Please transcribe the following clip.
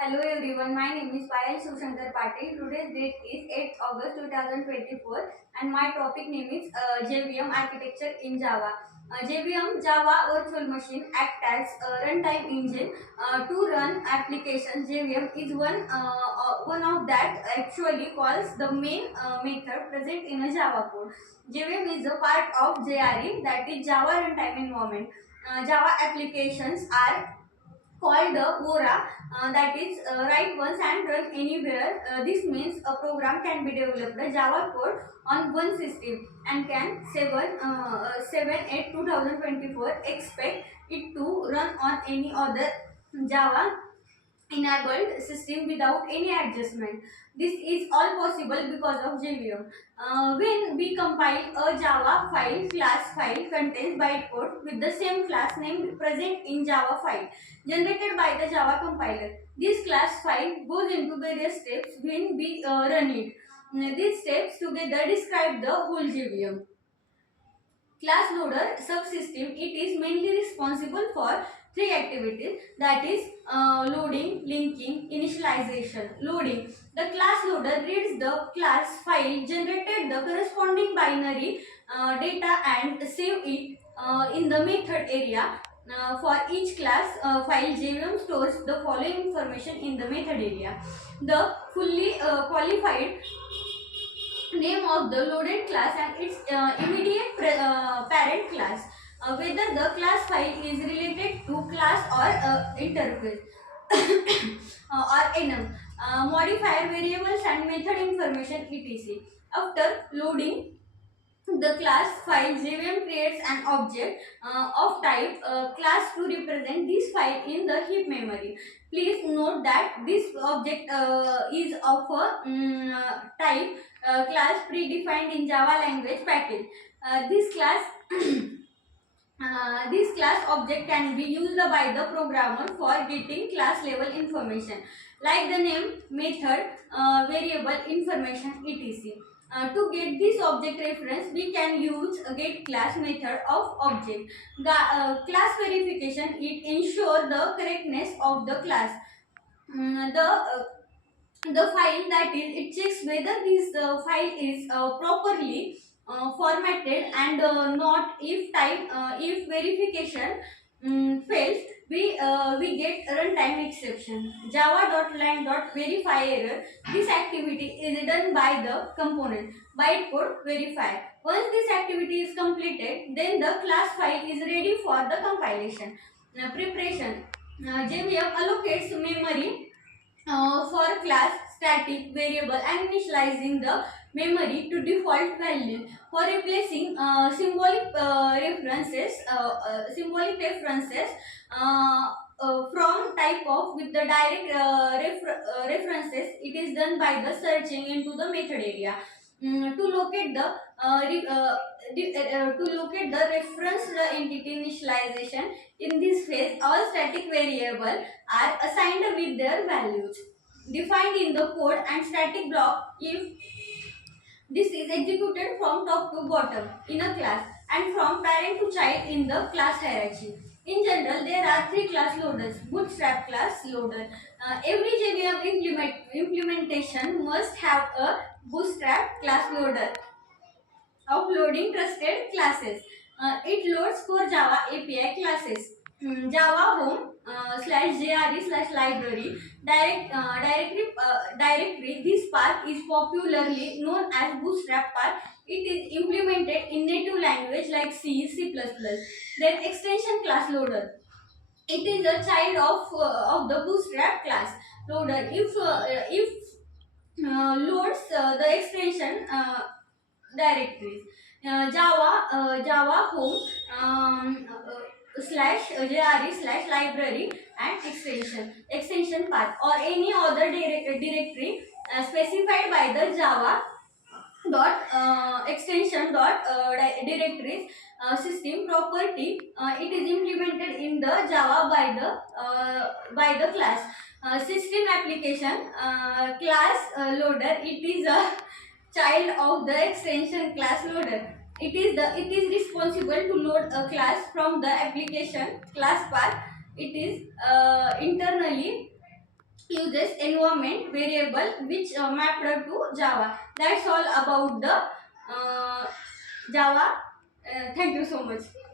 Hello everyone, my name is Payal Sushankar Patil. Today's date is 8th August 2024 and my topic name is JVM Architecture in Java. JVM Java Virtual Machine act as a runtime engine to run applications. JVM is one of that actually calls the main method present in a Java code. JVM is a part of JRE, that is Java Runtime Environment. Java applications are called the Vora, that is write once and run anywhere. This means a program can be developed Java code on one system and can 7/8/2024 expect it to run on any other Java enabled system without any adjustment. This is all possible because of JVM. When we compile a Java file, class file contains bytecode with the same class name present in Java file generated by the Java compiler. This class file goes into various steps when we run it. These steps together describe the whole JVM. Class loader subsystem, it is mainly responsible for three activities, that is loading, linking, initialization. Loading, the class loader reads the class file, generated the corresponding binary data and save it in the method area. For each class file, JVM stores the following information in the method area: the fully qualified name of the loaded class and its immediate parent class, whether the class file is related to class or interface or enum, modifier variables and method information etc. After loading the class file, JVM creates an object of type class to represent this file in the heap memory. Please note that this object is of a type class predefined in Java language package. This class this class object can be used by the programmer for getting class level information like the name, method, variable information etc. To get this object reference, we can use a get class method of object. Class verification, it ensure the correctness of the class. The file, that is, it checks whether this file is properly formatted and not if type if verification fails, we get runtime exception. Java.line.verify error, this activity is done by the component bytecode verify. Once this activity is completed, then the class file is ready for the compilation. Preparation, JVM allocates memory for class, static, variable and initializing the memory to default value. For replacing symbolic references from type of with the direct references, it is done by the searching into the method area. To locate the to locate the reference entity initialization, in this phase all static variable are assigned with their values defined in the code and static block if this is executed from top to bottom in a class and from parent to child in the class hierarchy. In general, there are three class loaders: bootstrap class loader. Every JVM implementation must have a bootstrap class loader of loading trusted classes. It loads for Java API classes. Java home slash JRE slash library directory. This path is popularly known as Bootstrap path. It is implemented in native language like C, C++. Then extension class loader. It is a child of the Bootstrap class loader. If loads the extension directories. Java home slash JRE slash library and extension path or any other directory specified by the Java dot extension dot directories system property. It is implemented in the Java by the class system application class loader. It is a child of the extension class loader. It is responsible to load a class from the application class path. It is internally uses environment variable which mapped to Java. That's all about the Java. Thank you so much.